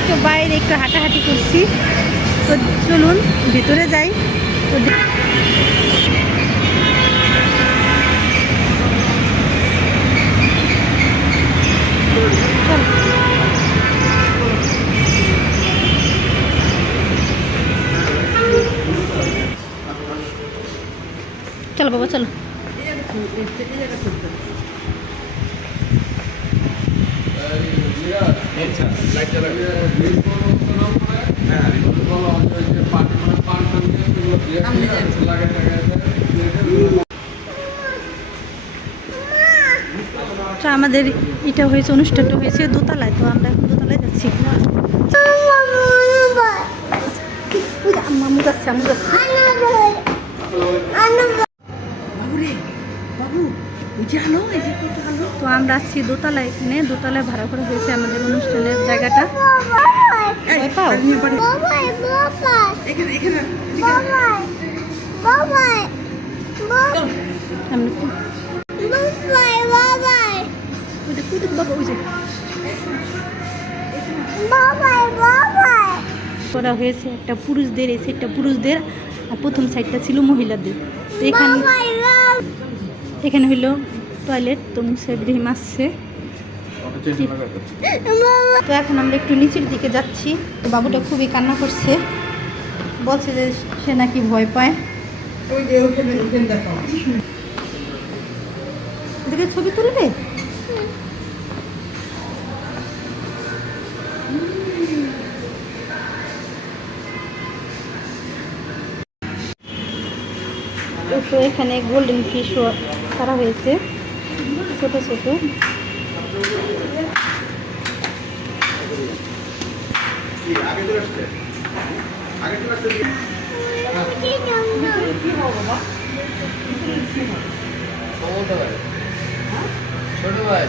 একটু বাইরে একটু হাঁটাহাঁটি করছি। তো চলুন ভিতরে যাই। চলো বাবা চলো। আমাদের এটা হয়েছে অনুষ্ঠানটা হয়েছে দোতলায় তো আমরা এখন দোতলায় যাচ্ছি ওই যে আম্মা আমু যাচ্ছে আমু তো আমরা আসছি দোতলা এখানে। দোতলায় ভাড়া করা হয়েছে আমাদের অনুষ্ঠানের জায়গাটা। করা হয়েছে একটা পুরুষদের এই সাইডটা পুরুষদের আর প্রথম সাইডটা ছিল মহিলাদের। তো এখানে এখানে হইল টয়লেট তো মুসের ডিম আসছে। তো এখন আমরা একটু নিচের দিকে যাচ্ছি। তো বাবুটা খুবই কান্না করছে। বলছে যে সে নাকি ভয় পায়। এদিকে ছবি তুলবে? তো এখানে গোল্ডেন ফিশ করা হয়েছে। ছোট ছোট। ছোট ভাই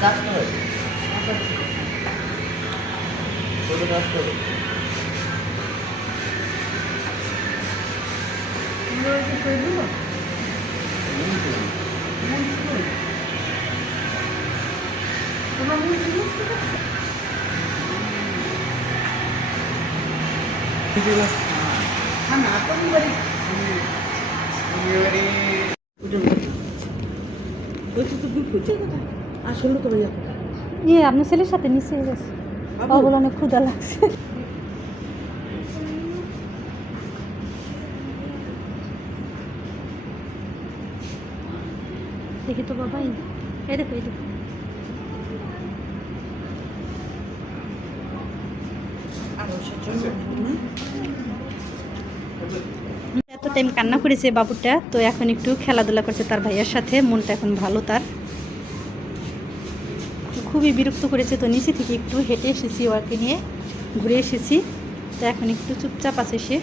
কাজ করে ছোট। কাজ করে আসলে তো ইয়ে আপনার ছেলের সাথে নিচে গেছে। বাবুল অনেক ক্ষুদা লাগছে। দেখি তো বাবা এই এই দেখো এই দেখো। এত টাইম কান্না করেছে বাবুটা, তো এখন একটু খেলাধুলা করছে তার ভাইয়ার সাথে, মনটা এখন ভালো তার। খুবই বিরক্ত করেছে তো নিচে থেকে একটু হেঁটে এসেছি ওকে নিয়ে, ঘুরে এসেছি, তো এখন একটু চুপচাপ আছে সে।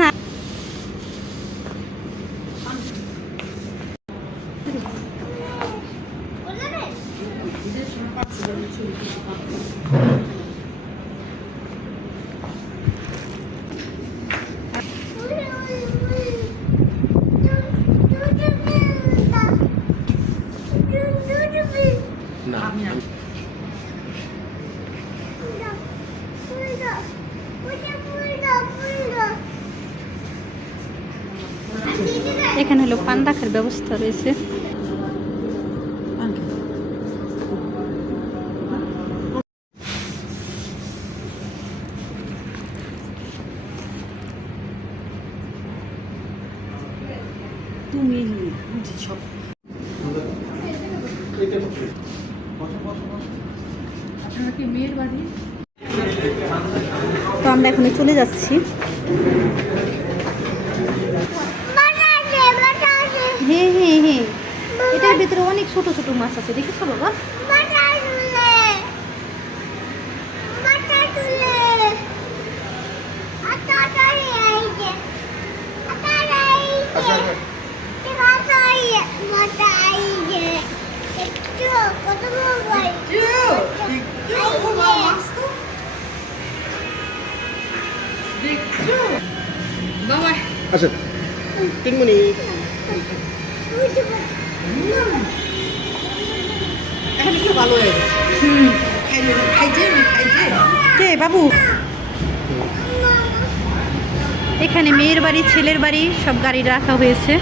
না এখানে হলো পান রাখার ব্যবস্থা রয়েছে। তুমি সব। তো আমরা এখানে চলে যাচ্ছি। হ্যাঁ হ্যাঁ হ্যাঁ। এটার ভিতরে অনেক ছোট ছোট মাছ আছে দেখেছ বাবা? কত বাবা। আচ্ছা তিনমণি এখন একটু ভালো হয়ে গেছে হুম। খাইলে খাইছে? খাইছে? কে বাবু? এখানে মেয়ের বাড়ি ছেলের বাড়ি সব গাড়ি রাখা হয়েছে।